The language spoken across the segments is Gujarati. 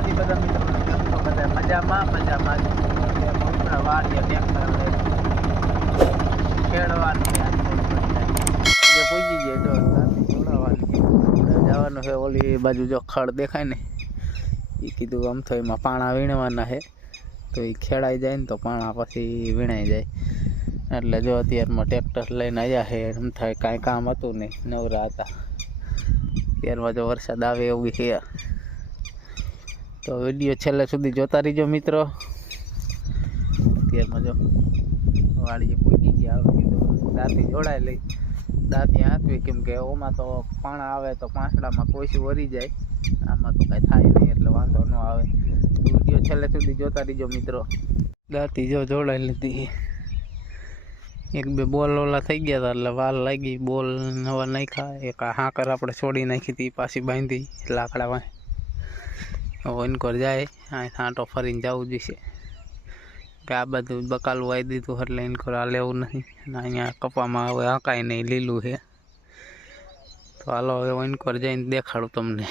માતાજી બધા મિત્રો કેમ છો બધા મજામાં મજામાં. મોટરા વાડીએ ટ્રેક્ટર ખેડવાનું આજ પૂજી જાય જો જવાનું છે, ઓલી બાજુ જો ખડ દેખાય ને એ કીધું આમ તો એમાં પાણા વીણવાના છે. તો એ ખેડાઈ જાય ને તો પાણા પછી વીણાઈ જાય. એટલે જો અત્યારમાં ટ્રેક્ટર લઈને આવ્યા છે, એમ થાય કાંઈ કામ હતું નહીં, નવરા હતા. ત્યારમાં જો વરસાદ આવે એવું છે. તો વીડિયો છેલ્લે સુધી જોતા રહીજો મિત્રો. અત્યારમાં જો જે પૂકી ગયા કીધું દાંતી જોડાઈ લઈ. દાંતી હાંકવી કેમ કે ઓમાં તો પાણા આવે તો પાંસડામાં કોઈશું વરી જાય. આમાં તો કાંઈ થાય નહીં, એટલે વાંધો ન આવે. વીડિયો છેલ્લે સુધી જોતા રહીજો મિત્રો. દાંતી જો જોડાઈ લીધી. એક બે બોલ ઓલા થઈ ગયા હતા, એટલે વાલ લાગી, બોલ નવા નાખ્યા. એક હાકર આપણે છોડી નાખી હતી, પાછી બાંધી લાકડામાં હવે ઇનકોર જાય. આ આંટો ફરીને જવું જોઈશે. કે આ બધું બકાલું વાઈ દીધું એટલે ઇનકોર આ લેવું નહીં. અને અહીંયા કપામાં હવે હાંકાય નહીં, લીલું છે તો હાલો હવે ઇનકોર જઈને દેખાડું તમને.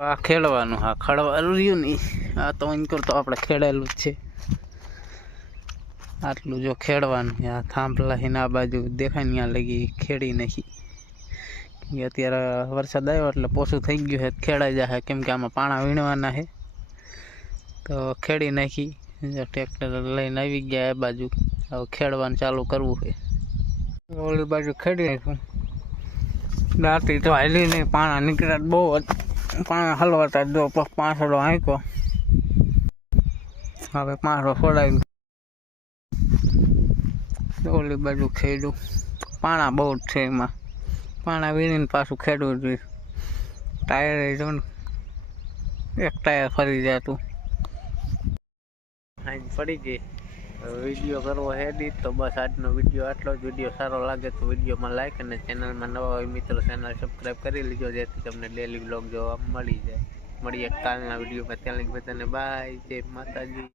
આ ખેડવાનું હા ખડવાનું રહ્યું નહીં. આ તો ઇનકોર તો આપણે ખેડાયેલું જ છે. આટલું જો ખેડવાનું, આ થાંભલા આ બાજુ દેખાય ત્યાં લગી ખેડી નાખી કે અત્યારે વરસાદ આવ્યો એટલે પોસું થઈ ગયું છે. ખેડાઈ જશે કેમ કે આમાં પાણા વીણવાના છે. તો ખેડી નાખી ટ્રેક્ટર લઈને આવી ગયા એ બાજુ. હવે ખેડવાનું ચાલુ કરવું છે. ઓલી બાજુ ખેડી નાખ્યું. દાંતી તો હાલી નહીં, પાણા નીકળ્યા બહુ જ. પાણા હલવાતા જો પાંસડો આંક્યો હવે પાંસડો છોડાવી ઓલી બાજુ ખેડ્યું. પાણા બહુ જ છે એમાં. પાણા વીણીને પાછું ખેડવું જોઈએ. ટાયર જો એક ટાયર ફરી જતું હાઈ ફરી ગઈ. વીડિયો કરવો હેડી તો બસ આજનો વીડિયો આટલો જ. વીડિયો સારો લાગે તો વિડીયોમાં લાઈક અને ચેનલમાં નવા હોય મિત્રો ચેનલ સબસ્ક્રાઈબ કરી લીજો, જેથી તમને ડેલી બ્લોગ જોવા મળી જાય. મળીએ કાલના વિડીયોમાં ત્યાં લગી બધાને બાય જય માતાજી.